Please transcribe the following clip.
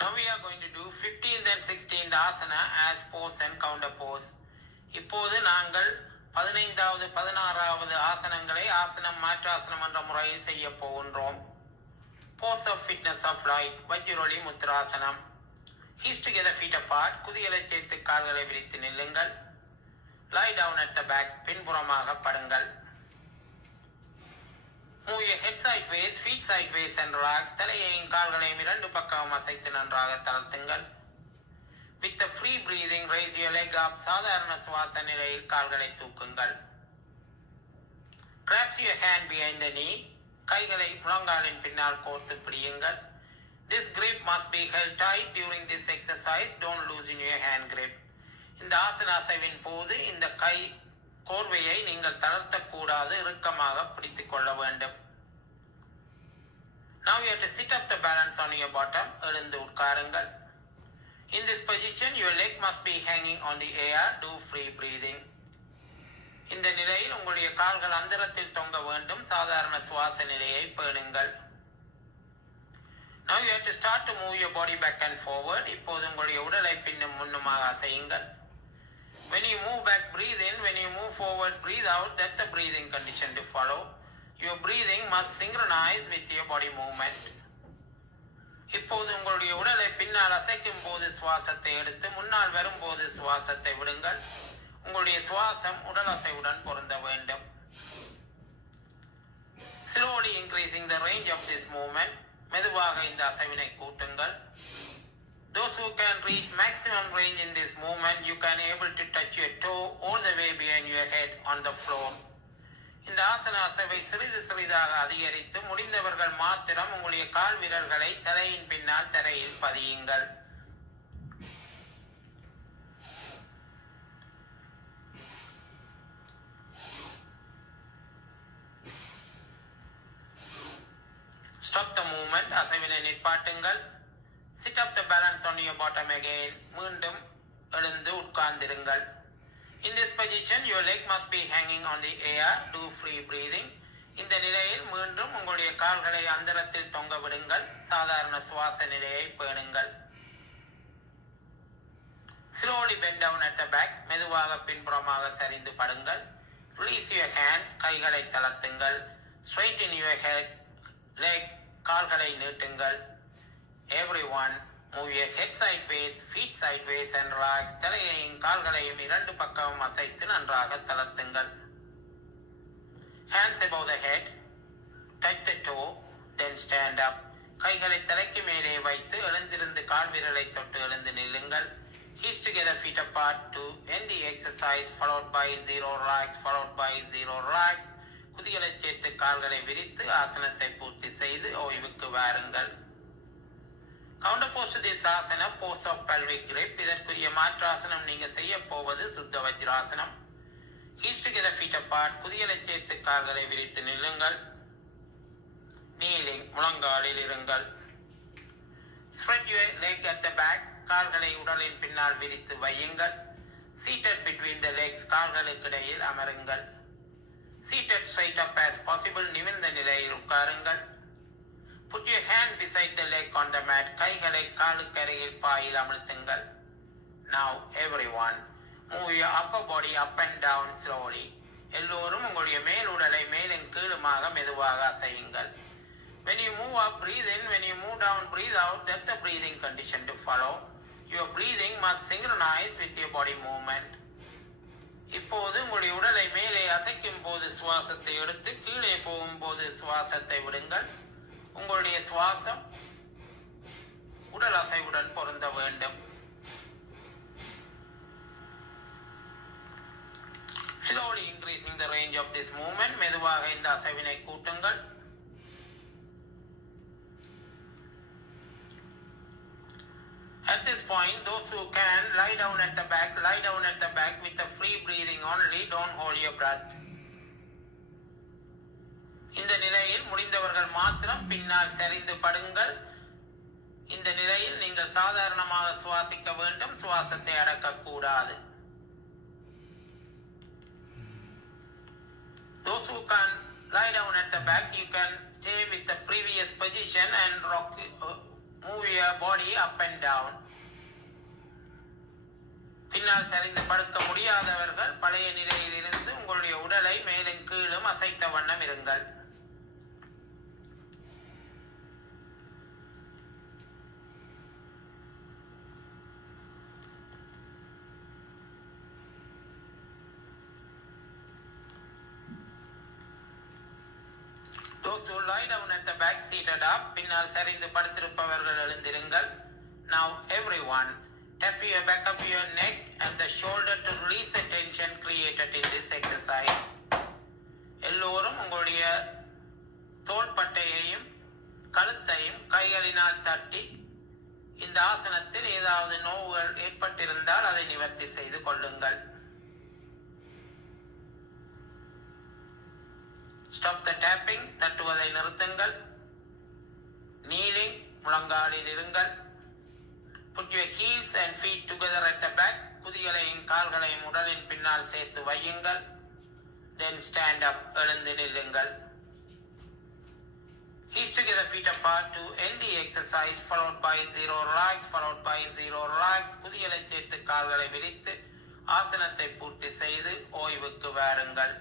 Now we are going to do 15th and 16th asana as pose and counter pose. இப்போது நாங்கள் 15வது 16வது ஆசனங்களை ஆசனம் மாற்றாசனம் என்ற முறையில் செய்ய போகின்றோம். Pose of fitness of light, வஜ்ரோலி முத்ராசனம். Heels together, feet apart, குதிகளை சேர்த்து கால்களை விரித்து நில்லுங்கள். Lie down at the back, பின்புறமாக படுங்கள். Move your head sideways, feet sideways and relax. தலையையும் கால்களையும் இரண்டு பக்கமும் அசைத்து நன்றாக தளர்த்துங்கள். With the free breathing, raise your leg up. சாதாரண சுவாச நிலையில் கால்களை தூக்குங்கள். Grab your hand behind the knee. கைகளை முழங்காலின் பின்னால் கோர்த்து பிடியுங்கள். This grip must be held tight during this exercise. Don't loosen your hand grip. இந்த ஆசன அசைவின் போது இந்த கை கோர்வையை நீங்கள் தளர்த்தக்கூடாது, இறுக்கமாக பிடித்துக் கொள்ள வேண்டும். Now you have to sit up the balance on your bottom. எழுந்து உட்காருங்கள். In this position, your leg must be hanging on the air. Do free breathing. இந்த நிலையில் உங்களுடைய கால்கள் அந்தரத்தில் தொங்க வேண்டும். சாதாரண சுவாச நிலையை பேணுங்கள். Now you have to start to move your body back and forward. இப்போது உங்களுடைய உடலை பின்னும் முன்னுமாக அசையுங்கள். When you move back, breathe in. When you move forward, breathe out. That's the breathing condition to follow. Your breathing must synchronize with your body movement. இப்போது உங்களுடைய உடலை பின்னால் அசைக்கும் போது சுவாசத்தை எடுத்து முன்னால் வரும்போது சுவாசத்தை விடுங்கள். உங்களுடைய சுவாசம் உடல் அசைவுடன் பொருந்த வேண்டும். Slowly increasing the range of this movement. மெதுவாக இந்த அசைவினை கூட்டுங்கள். Those who can reach maximum range in this movement, you can able to touch your toe all the way behind your head on the floor. இந்த ஆசன அசைவை சிறிது சிறிதாக அதிகரித்து முடிந்தவர்கள் மாத்திரம் உங்களுடைய கால் விரல்களை தலையின் பின்னால் தரையில் பதியுங்கள். Stop the movement. அசைவினை நிற்பாட்டுங்கள். Sit up the balance on your bottom again. மீண்டும் எழுந்து உட்கார்ந்திருங்கள். In this position, your leg must be hanging on the air. Do free breathing. இந்த நிலையில் மீண்டும் உங்களுடைய கால்களை அந்தரத்தில் தொங்க விடுங்கள். சாதாரண சுவாச நிலையை பேணுங்கள். Slowly bend down at the back. மெதுவாக பின்புறமாக சரிந்து படுங்கள். Release your hands. கைகளை தளர்த்துங்கள். Straighten your head, leg. கால்களை நீட்டுங்கள். Everyone, move your head sideways, feet sideways and relax. தலையையும் கால்களையும் இரண்டு பக்கமும் அசைத்து நன்றாக தளர்த்துங்கள். Hands above the head, touch the toe, then stand up. கைகளை தலைக்கு மேலே வைத்து எழுந்திருந்து கால் விரலை தொட்டு எழுந்து நில்லுங்கள். Heels together, feet apart to end the exercise, followed by 0 relax, followed by 0 relax. குதிகளை சேர்த்து கால்களை விரித்து ஆசனத்தை பூர்த்தி செய்து ஓய்வுக்கு வாருங்கள். Counter pose to this asana, pose of pelvic grip. இதற்குரிய மாற்றாசனம் நீங்க செய்ய போவது சுத்த வஜ்ராசனம். Heels together, feet apart. குதிகளை சேர்த்து கால்களை விரித்து நில்லுங்கள். Kneeling, முழங்காலில் இருங்கள். Spread your leg at the back. கால்களை உடலின் பின்னால் விரித்து வையுங்கள். Seated between the legs. கால்களுக்கு இடையில் அமருங்கள். Seated straight up as possible. நிமிர்ந்த நிலையில் உட்காருங்கள். Put your hand beside the leg on the mat. கைகளை காலுக்கு அருகில் boil அமர்த்துங்கள். Now everyone, move your upper body up and down slowly. எல்லோரும் உங்களுடைய மேல் உடலை மேலும் கீழுமாக மெதுவாக அசையுங்கள். When you move up, breathe in. When you move down, breathe out. That's the breathing condition to follow. Your breathing must synchronize with your body movement. இப்போது உங்களுடைய உடலை மேலே அசைக்கும் போது சுவாசத்தை எடுத்து கீழே போகும்போது சுவாசத்தை விடுங்கள். உங்களுடைய சுவாசம் உடல் அசைவுடன் பொருந்த வேண்டும். Slowly increasing the range of this movement. மெதுவாக இந்த அசைவினை கூட்டுங்கள். At this point, those who can lie down at the back, lie down at the back with the free breathing only. Don't hold your breath. இந்த நிலையில் முடிந்தவர்கள் மாத்திரம் பின்னால் சரிந்து படுங்கள். இந்த நிலையில் நீங்கள் சாதாரணமாக சுவாசிக்க வேண்டும். சுவாசத்தை அடக்கக்கூடாது. Those who can lie down at the back, you can stay with the previous position and rock Move your body up and down. பின்னால் சரிந்து படுக்க முடியாதவர்கள் பழைய நிலையில் இருந்து உங்களுடைய உடலை மேலும் கீழும் அசைத்த வண்ணம் இருங்கள். Those who lie down at the back seated up, பின்னால் சரிந்து படுத்திருப்பவர்கள் எழுந்திருங்கள். Now everyone, tap your back of your neck and the shoulder to release the tension created in this exercise. எல்லோரும் உங்களுடைய தோள்பட்டையையும் கழுத்தையும் கைகளினால் தட்டி இந்த ஆசனத்தில் ஏதாவது நோவுகள் ஏற்பட்டிருந்தால் அதை நிவர்த்தி செய்து கொள்ளுங்கள். Stop the tapping, தட்டுவதை நிறுத்துங்கள். Kneeling, முழங்காலில் இருங்கள். Put your heels and feet together at the back. குதிகளையும் கால்களையும் உடலின் பின்னால் சேர்த்து வையுங்கள். Then stand up, எழுந்து நில்லுங்கள். Heels together, feet apart to end the exercise, followed by 0 relax, followed by 0 relax. குதிகளை சேர்த்து கால்களை விரித்து ஆசனத்தை பூர்த்தி செய்து ஓய்வுக்கு வாருங்கள்.